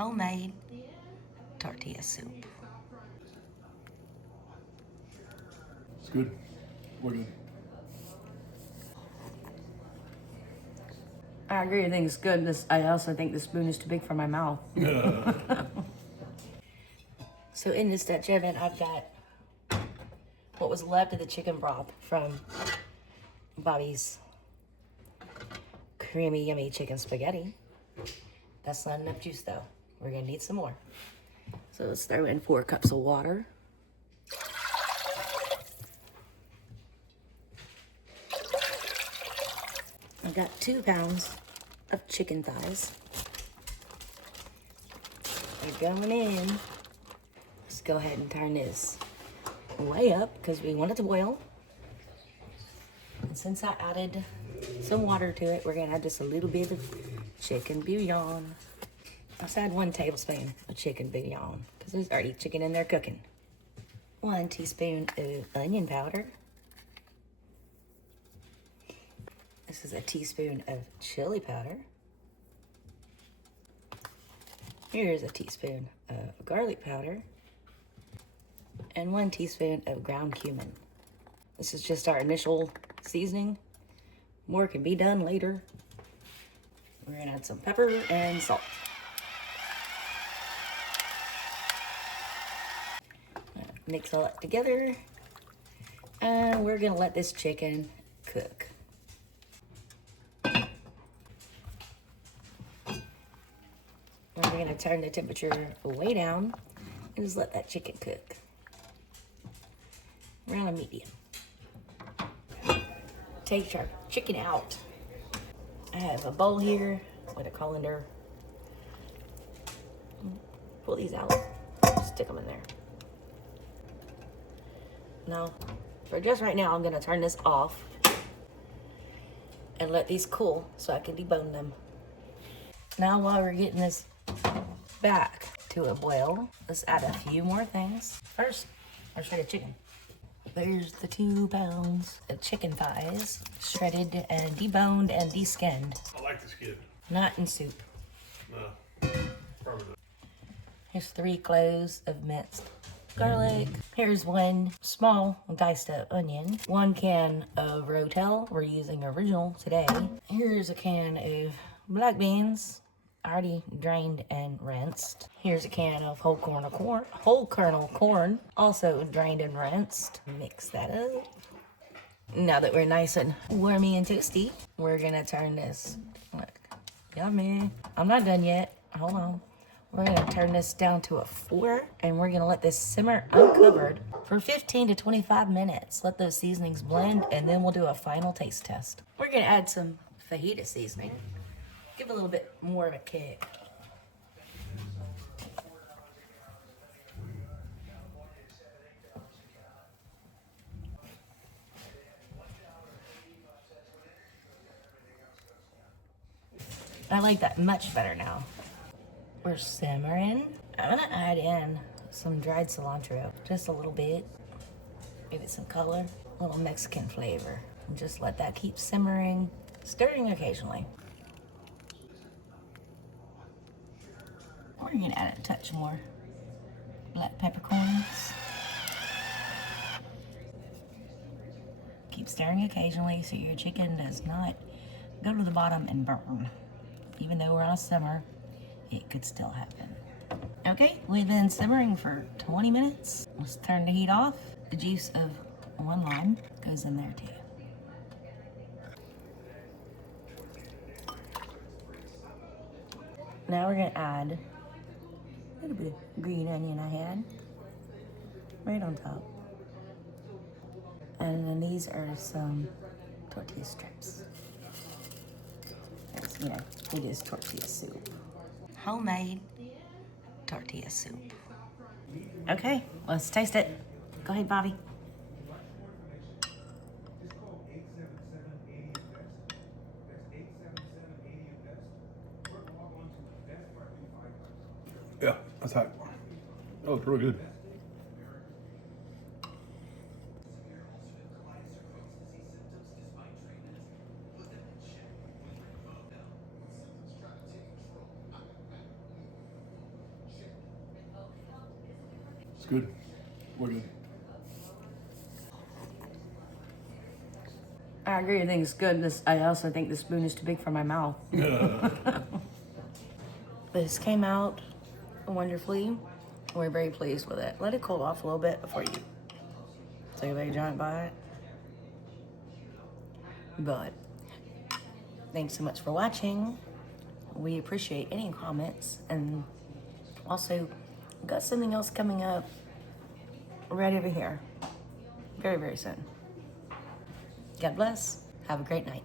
homemade tortilla soup. It's good. We're good. I agree, I think it's good. I also think the spoon is too big for my mouth. So in this Dutch oven, I've got what was left of the chicken broth from Bobby's creamy, yummy chicken spaghetti. That's not enough juice though. We're gonna need some more. So let's throw in 4 cups of water. I've got 2 pounds of chicken thighs. They're going in. Let's go ahead and turn this way up because we want it to boil. And since I added some water to it, we're gonna add just a little bit of chicken bouillon. Let's add 1 tablespoon of chicken bouillon because there's already chicken in there cooking. 1 teaspoon of onion powder. This is a teaspoon of chili powder. Here's a teaspoon of garlic powder. And 1 teaspoon of ground cumin. This is just our initial seasoning. More can be done later. We're gonna add some pepper and salt. Mix all that together. And we're gonna let this chicken cook. We're gonna turn the temperature way down and just let that chicken cook. Around a medium. Take our chicken out. I have a bowl here with a colander. Pull these out, stick them in there. Now, for just right now, I'm gonna turn this off and let these cool so I can debone them. Now, while we're getting this back to a boil, let's add a few more things. First, our shredded chicken. There's the 2 pounds of chicken thighs, shredded and deboned and deskinned. I like the skin. Not in soup. No, probably not. Here's 3 cloves of minced garlic. Here's 1 small diced up onion. 1 can of rotel. We're using original today. Here's a can of black beans, already drained and rinsed. Here's a can of whole kernel corn, also drained and rinsed. Mix that up. Now that we're nice and warmy and toasty, we're gonna turn this, look, yummy. I'm not done yet, hold on. We're gonna turn this down to a 4 and we're gonna let this simmer uncovered for 15 to 25 minutes. Let those seasonings blend and then we'll do a final taste test. We're gonna add some fajita seasoning. Give it a little bit more of a kick. I like that much better now. We're simmering. I'm gonna add in some dried cilantro, just a little bit. Give it some color, a little Mexican flavor. And just let that keep simmering, stirring occasionally. We're gonna add a touch more black peppercorns. Keep stirring occasionally so your chicken does not go to the bottom and burn. Even though we're on a simmer, it could still happen. Okay, we've been simmering for 20 minutes. Let's turn the heat off. The juice of 1 lime goes in there too. Now we're gonna add a little bit of green onion I had right on top. And then these are some tortilla strips. As you know, it is tortilla soup. Homemade tortilla soup. Okay, let's taste it. Go ahead, Bobby. Yeah, that's hot. That was really good. good. We're good. I agree. I think it's good. I also think the spoon is too big for my mouth. This came out wonderfully. We're very pleased with it. Let it cool off a little bit before you take a big giant bite. But thanks so much for watching. We appreciate any comments, and also got something else coming up right over here very, very soon. God bless. Have a great night.